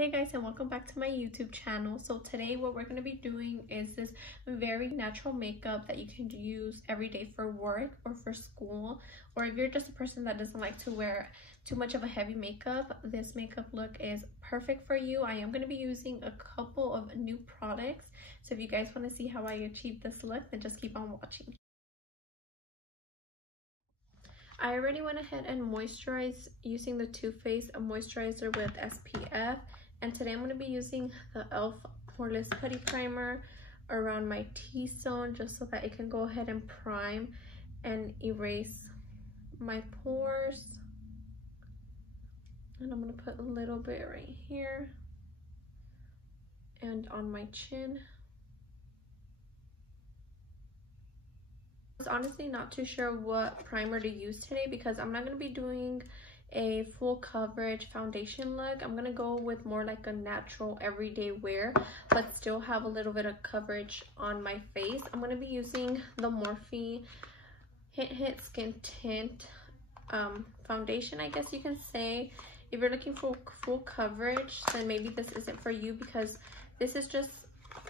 Hey guys, and welcome back to my YouTube channel. So today what we're going to be doing is this very natural makeup that you can use every day for work or for school, or if you're just a person that doesn't like to wear too much of a heavy makeup, this makeup look is perfect for you. I am going to be using a couple of new products, so if you guys want to see how I achieve this look, then just keep on watching. I already went ahead and moisturized using the Too Faced moisturizer with SPF, and today I'm going to be using the e.l.f. Poreless Putty Primer around my T-zone just so that it can go ahead and prime and erase my pores. And I'm going to put a little bit right here and on my chin. I was honestly not too sure what primer to use today because I'm not going to be doing a full coverage foundation look. I'm going to go with more like a natural everyday wear but still have a little bit of coverage on my face. I'm going to be using the Morphe Hint Skin Tint foundation, I guess you can say. If you're looking for full coverage, then maybe this isn't for you because this is just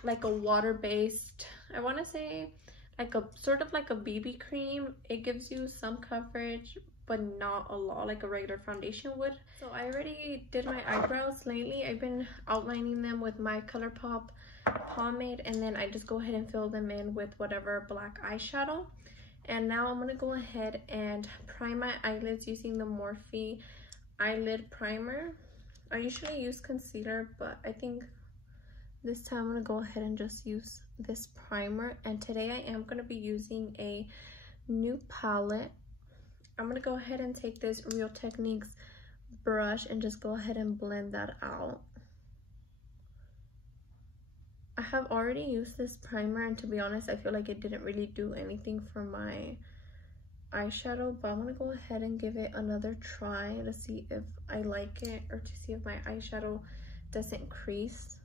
like a water-based, I want to say like a sort of like a BB cream. It gives you some coverage but not a lot like a regular foundation would. So I already did my eyebrows. Lately I've been outlining them with my ColourPop pomade, and then I just go ahead and fill them in with whatever black eyeshadow. And now I'm going to go ahead and prime my eyelids using the Morphe eyelid primer. I usually use concealer, but I think this time I'm going to go ahead and just use this primer. And today I am going to be using a new palette. I'm going to go ahead and take this Real Techniques brush and just go ahead and blend that out. I have already used this primer, and to be honest, I feel like it didn't really do anything for my eyeshadow, but I'm going to go ahead and give it another try to see if I like it or to see if my eyeshadow doesn't crease.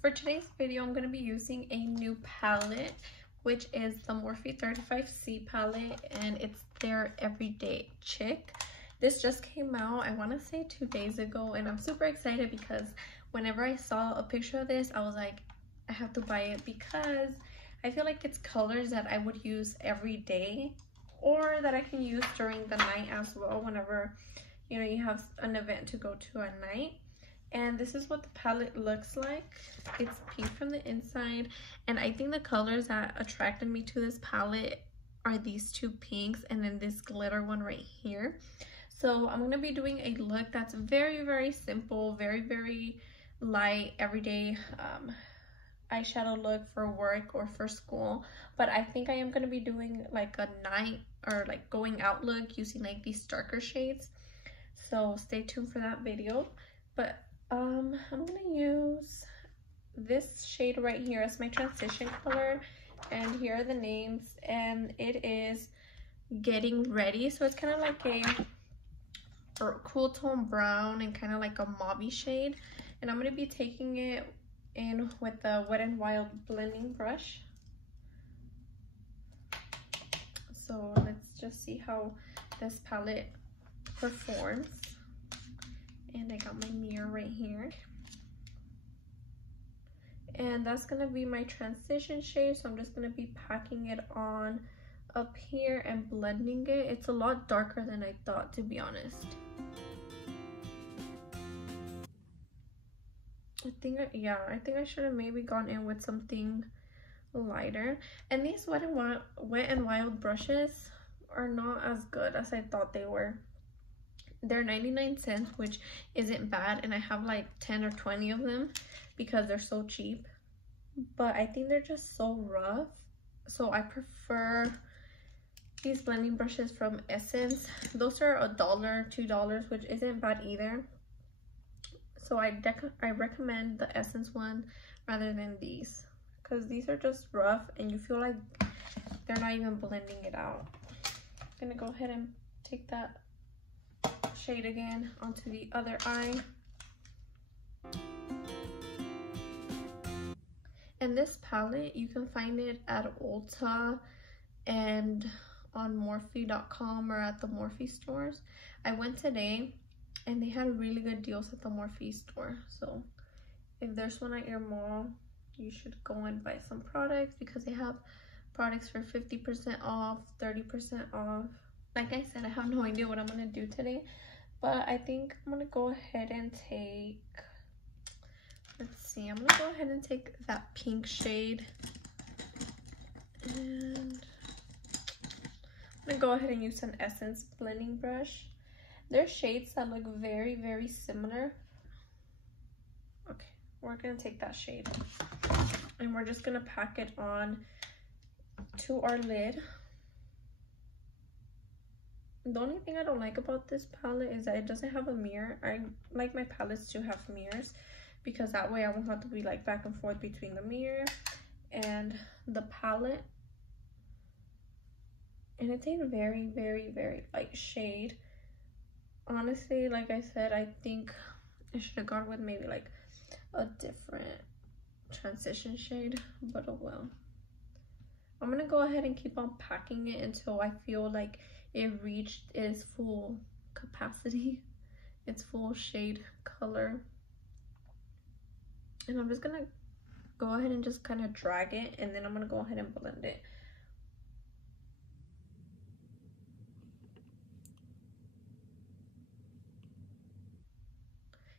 For today's video, I'm going to be using a new palette, which is the Morphe 35C palette, and it's their Everyday Chick. This just came out, I want to say 2 days ago, and I'm super excited because whenever I saw a picture of this, I was like, I have to buy it because I feel like it's colors that I would use every day or that I can use during the night as well whenever, you know, you have an event to go to at night. And this is what the palette looks like. It's pink from the inside, and I think the colors that attracted me to this palette are these two pinks and then this glitter one right here. So I'm going to be doing a look that's very simple, very light, everyday eyeshadow look for work or for school. But I think I am going to be doing like a night or like going out look using like these darker shades. So stay tuned for that video. But I'm gonna use this shade right here as my transition color, and here are the names, and it is Getting Ready. So it's kind of like a cool tone brown and kind of like a mauve shade, and I'm gonna be taking it in with the Wet n Wild blending brush. So let's just see how this palette performs. And I got my mirror right here, and that's gonna be my transition shade. So I'm just gonna be packing it on up here and blending it. It's a lot darker than I thought, to be honest. I think I should have maybe gone in with something lighter. And these Wet n Wild brushes are not as good as I thought they were. They're 99 cents, which isn't bad, and I have like 10 or 20 of them because they're so cheap, but I think they're just so rough. So I prefer these blending brushes from Essence. Those are $1, $2, which isn't bad either. So I recommend the Essence one rather than these because these are just rough and you feel like they're not even blending it out. I'm gonna go ahead and take that shade again onto the other eye. And this palette, you can find it at Ulta and on Morphe.com or at the Morphe stores. I went today and they had really good deals at the Morphe store. So if there's one at your mall, you should go and buy some products because they have products for 50% off, 30% off. Like I said, I have no idea what I'm gonna do today, but I think I'm gonna go ahead and take, let's see, I'm gonna go ahead and take that pink shade, and I'm gonna go ahead and use an Essence blending brush. There's shades that look very, very similar. Okay, we're gonna take that shade and we're just gonna pack it on to our lid. The only thing I don't like about this palette is that it doesn't have a mirror. I like my palettes to have mirrors because that way I won't have to be like back and forth between the mirror and the palette. And it's a very, very, very light shade. Honestly, like I said, I think I should have gone with maybe like a different transition shade, but oh well. I'm gonna go ahead and keep on packing it until I feel like it reached its full capacity, its full shade color. And I'm just gonna go ahead and just kind of drag it, and then I'm gonna go ahead and blend it.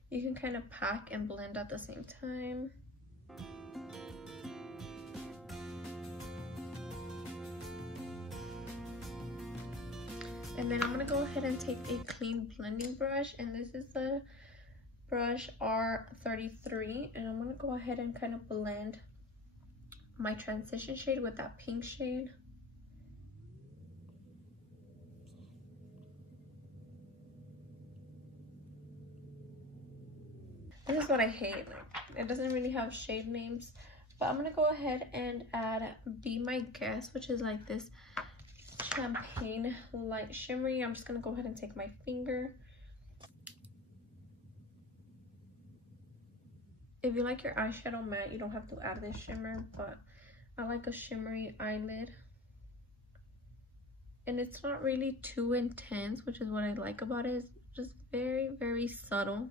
You can kind of pack and blend at the same time. And then I'm gonna go ahead and take a clean blending brush, and this is the brush R33, and I'm gonna go ahead and kind of blend my transition shade with that pink shade. This is what I hate, like, it doesn't really have shade names, but I'm gonna go ahead and add Be My Guest, which is like this champagne light shimmery. I'm just gonna go ahead and take my finger. If you like your eyeshadow matte, you don't have to add this shimmer, but I like a shimmery eyelid. And it's not really too intense, which is what I like about it. It's just very, very subtle.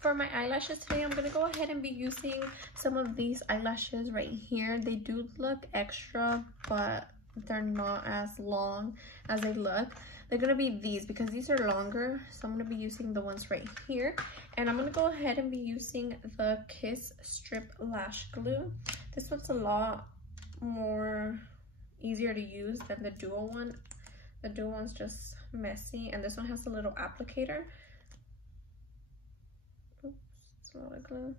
For my eyelashes today, I'm gonna go ahead and be using some of these eyelashes right here. They do look extra, but they're not as long as they look. They're gonna be these because these are longer, so I'm gonna be using the ones right here. And I'm gonna go ahead and be using the Kiss Strip Lash Glue. This one's a lot more easier to use than the Duo one. The Duo one's just messy, and this one has a little applicator. A lot of glue.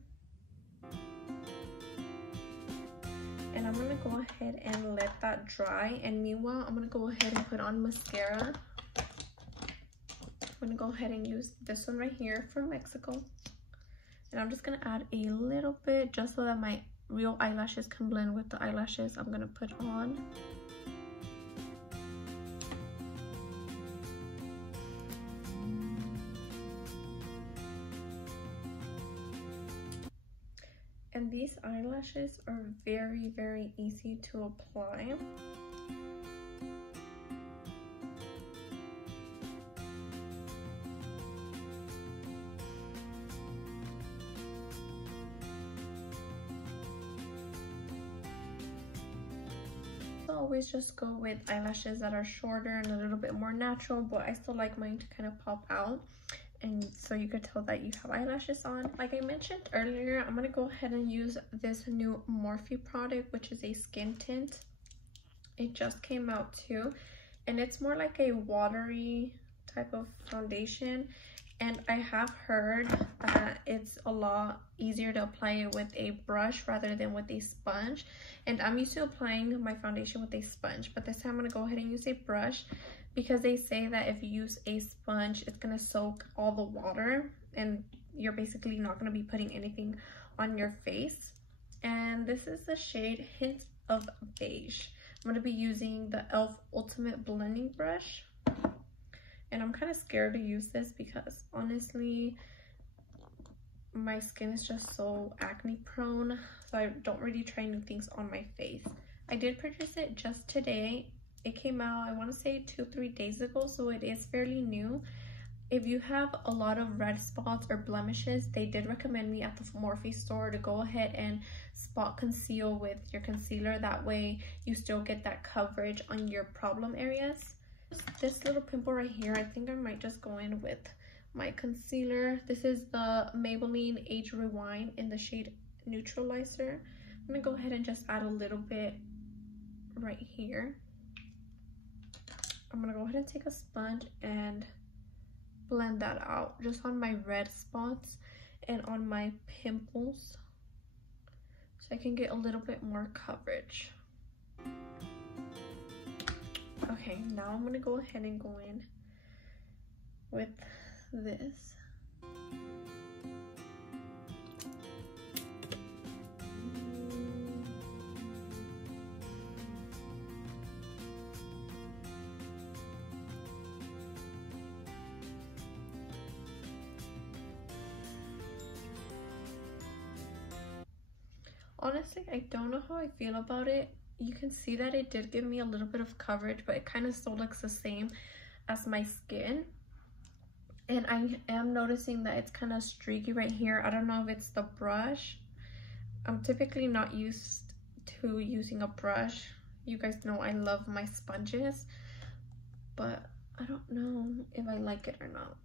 And I'm gonna go ahead and let that dry, and meanwhile I'm gonna go ahead and put on mascara. I'm gonna go ahead and use this one right here from Mexico, and I'm just gonna add a little bit just so that my real eyelashes can blend with the eyelashes I'm gonna put on. And these eyelashes are very, very easy to apply. I always just go with eyelashes that are shorter and a little bit more natural, but I still like mine to kind of pop out, and so you could tell that you have eyelashes on. Like I mentioned earlier, I'm gonna go ahead and use this new Morphe product, which is a skin tint. It just came out too, and it's more like a watery type of foundation, and I have heard that it's a lot easier to apply it with a brush rather than with a sponge. And I'm used to applying my foundation with a sponge, but this time I'm gonna go ahead and use a brush, because they say that if you use a sponge, it's gonna soak all the water and you're basically not gonna be putting anything on your face. And this is the shade Hint of Beige. I'm gonna be using the e.l.f. Ultimate Blending Brush. And I'm kind of scared to use this because honestly, my skin is just so acne prone, so I don't really try new things on my face. I did purchase it just today. It came out, I want to say 2-3 days ago, so it is fairly new. If you have a lot of red spots or blemishes, they did recommend me at the Morphe store to go ahead and spot conceal with your concealer. That way you still get that coverage on your problem areas. This little pimple right here, I think I might just go in with my concealer. This is the Maybelline Age Rewind in the shade Neutralizer. I'm gonna go ahead and just add a little bit right here. I'm gonna go ahead and take a sponge and blend that out just on my red spots and on my pimples so I can get a little bit more coverage. Okay, now I'm gonna go ahead and go in with this. Honestly, I don't know how I feel about it. You can see that it did give me a little bit of coverage, but it kind of still looks the same as my skin. And I am noticing that it's kind of streaky right here. I don't know if it's the brush. I'm typically not used to using a brush. You guys know I love my sponges, but I don't know if I like it or not.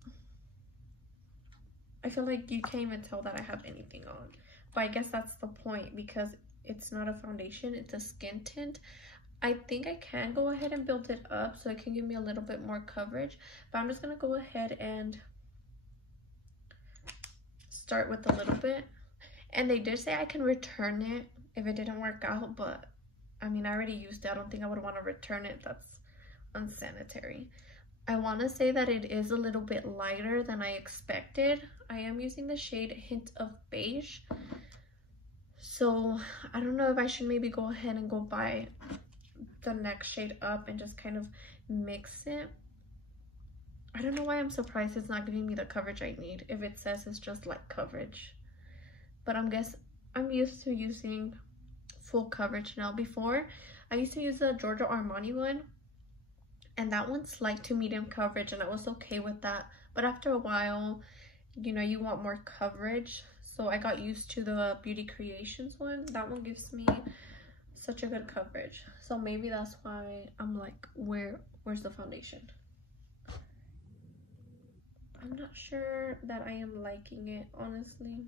I feel like you can't even tell that I have anything on. But I guess that's the point, because it's not a foundation, it's a skin tint. I think I can go ahead and build it up so it can give me a little bit more coverage. But I'm just going to go ahead and start with a little bit. And they did say I can return it if it didn't work out. But, I mean, I already used it. I don't think I would want to return it. That's unsanitary. I want to say that it is a little bit lighter than I expected. I am using the shade Hint of Beige. So I don't know if I should maybe go ahead and go buy the next shade up and just kind of mix it. I don't know why I'm surprised it's not giving me the coverage I need if it says it's just light coverage. But I'm used to using full coverage now. Before, I used to use the Giorgio Armani one, and that one's light to medium coverage, and I was okay with that. But after a while, you know, you want more coverage. So I got used to the Beauty Creations one. That one gives me such a good coverage. So maybe that's why I'm like, where's the foundation? I'm not sure that I am liking it, honestly.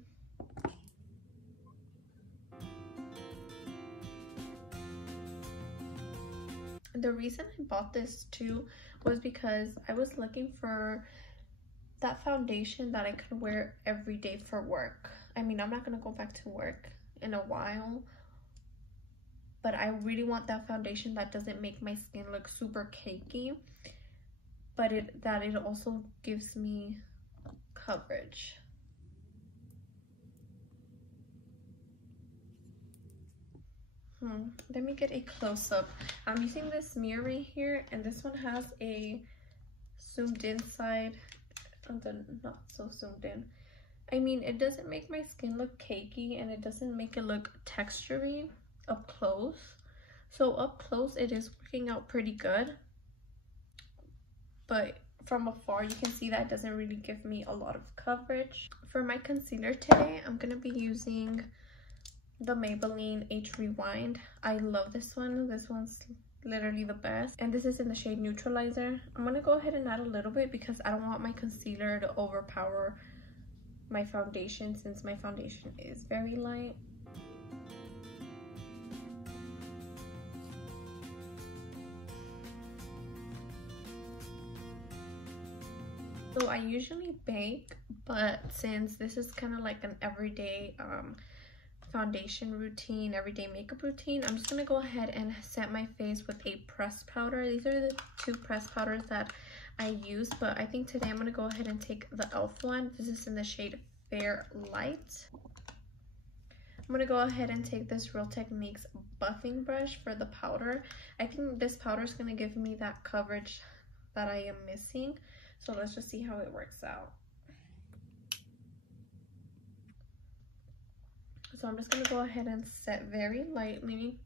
The reason I bought this too was because I was looking for that foundation that I could wear every day for work. I mean, I'm not gonna go back to work in a while, but I really want that foundation that doesn't make my skin look super cakey, but that it also gives me coverage. Let me get a close-up. I'm using this mirror right here, and this one has a zoomed in side and then not so zoomed in. I mean, it doesn't make my skin look cakey, and it doesn't make it look textury up close. So up close, it is working out pretty good. But from afar, you can see that it doesn't really give me a lot of coverage. For my concealer today, I'm going to be using the Maybelline Age Rewind. I love this one. This one's literally the best, and this is in the shade Neutralizer. I'm gonna go ahead and add a little bit because I don't want my concealer to overpower my foundation, since my foundation is very light. So I usually bake, but since this is kind of like an everyday foundation routine, everyday makeup routine, I'm just gonna go ahead and set my face with a pressed powder. These are the two pressed powders that I use, but I think today I'm gonna go ahead and take the e.l.f. one. This is in the shade Fair Light. I'm gonna go ahead and take this Real Techniques buffing brush for the powder. I think this powder is gonna give me that coverage that I am missing. So let's just see how it works out. So I'm just going to go ahead and set very lightly.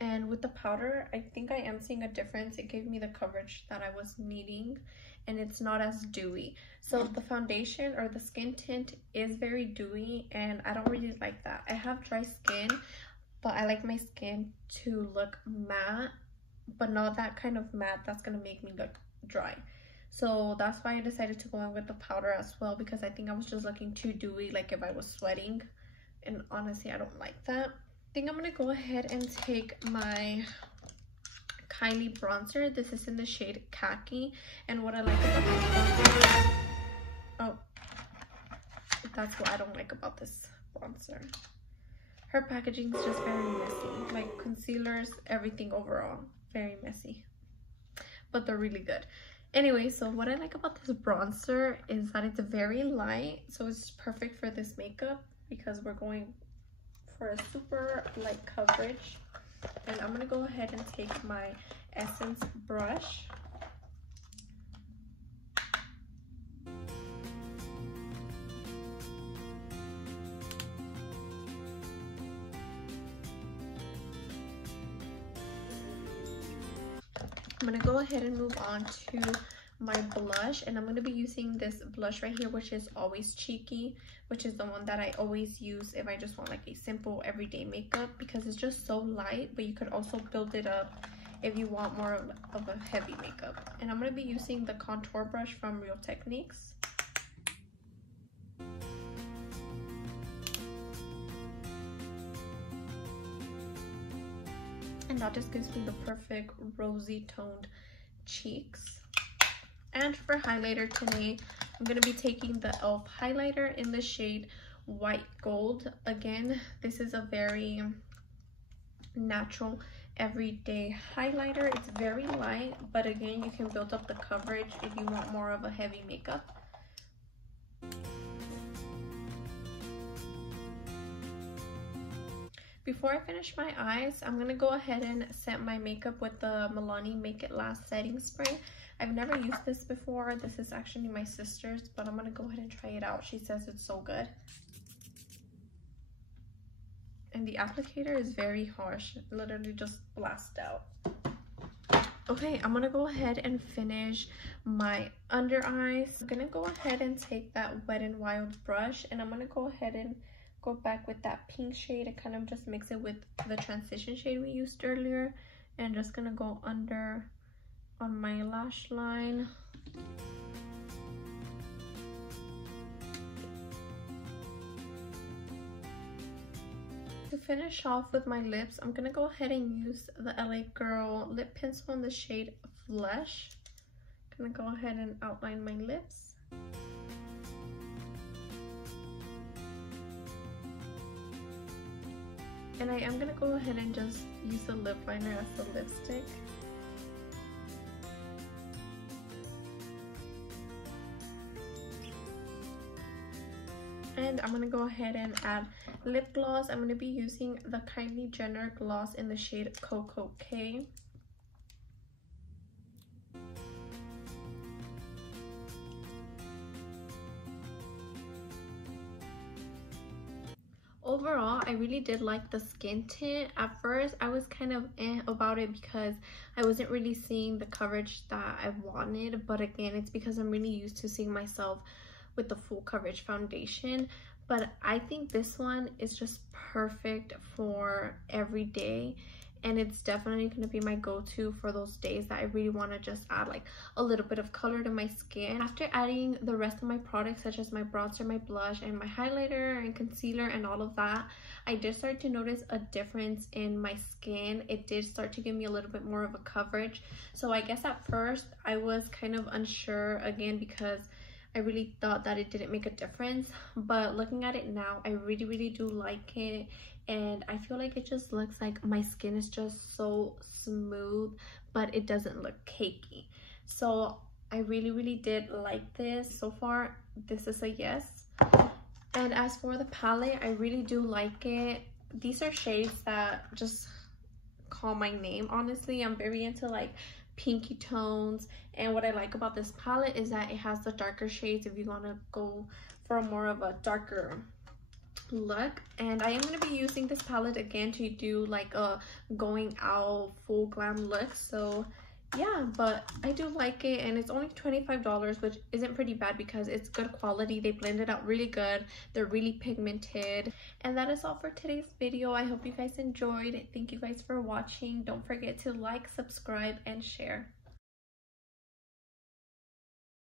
And with the powder, I think I am seeing a difference. It gave me the coverage that I was needing, and it's not as dewy. So the foundation or the skin tint is very dewy, and I don't really like that. I have dry skin, but I like my skin to look matte, but not that kind of matte that's going to make me look dry. So that's why I decided to go in with the powder as well, because I think I was just looking too dewy, like if I was sweating, and honestly I don't like that. I think I'm gonna go ahead and take my Kylie bronzer. This is in the shade Khaki, and what I like about this bronzer, oh, that's what I don't like about this bronzer. Her packaging is just very messy, like concealers, everything overall, very messy, but they're really good. Anyway, so what I like about this bronzer is that it's very light, so it's perfect for this makeup because we're going for a super light coverage. And I'm gonna go ahead and take my Essence brush. I'm gonna go ahead and move on to my blush, and I'm going to be using this blush right here, which is Always Cheeky, which is the one that I always use if I just want like a simple everyday makeup, because it's just so light, but you could also build it up if you want more of a heavy makeup. And I'm going to be using the contour brush from Real Techniques. And that just gives me the perfect rosy toned cheeks. And for highlighter today, I'm going to be taking the e.l.f. highlighter in the shade White Gold. Again, this is a very natural everyday highlighter. It's very light, but again, you can build up the coverage if you want more of a heavy makeup. Before I finish my eyes, I'm going to go ahead and set my makeup with the Milani Make It Last setting spray. I've never used this before. This is actually my sister's, but I'm going to go ahead and try it out. She says it's so good. And the applicator is very harsh. It literally just blasts out. Okay, I'm going to go ahead and finish my under eyes. I'm going to go ahead and take that Wet n Wild brush, and I'm going to go ahead and go back with that pink shade and kind of just mix it with the transition shade we used earlier, and just gonna go under on my lash line. To finish off with my lips, I'm gonna go ahead and use the LA Girl lip pencil in the shade Flesh. Gonna go ahead and outline my lips. And I am going to go ahead and just use the lip liner as the lipstick. And I'm going to go ahead and add lip gloss. I'm going to be using the Kylie Jenner gloss in the shade Cocoa K. Overall, I really did like the skin tint. At first, I was kind of about it because I wasn't really seeing the coverage that I wanted. But again, it's because I'm really used to seeing myself with the full coverage foundation. But I think this one is just perfect for every day. And it's definitely going to be my go-to for those days that I really want to just add like a little bit of color to my skin. After adding the rest of my products, such as my bronzer, my blush, and my highlighter and concealer and all of that, I did start to notice a difference in my skin. It did start to give me a little bit more of a coverage. So I guess at first I was kind of unsure, again, because I really thought that it didn't make a difference. But looking at it now, I really do like it. And I feel like it just looks like my skin is just so smooth, but it doesn't look cakey. So I really did like this. So far, this is a yes. And as for the palette, I really do like it. These are shades that just call my name, honestly. I'm very into like pinky tones. And what I like about this palette is that it has the darker shades if you want to go for more of a darker look. And I am going to be using this palette again to do like a going out full glam look. So yeah, but I do like it, and it's only $25, which isn't pretty bad because it's good quality. They blend it out really good. They're really pigmented. And that is all for today's video. I hope you guys enjoyed. Thank you guys for watching. Don't forget to like, subscribe, and share.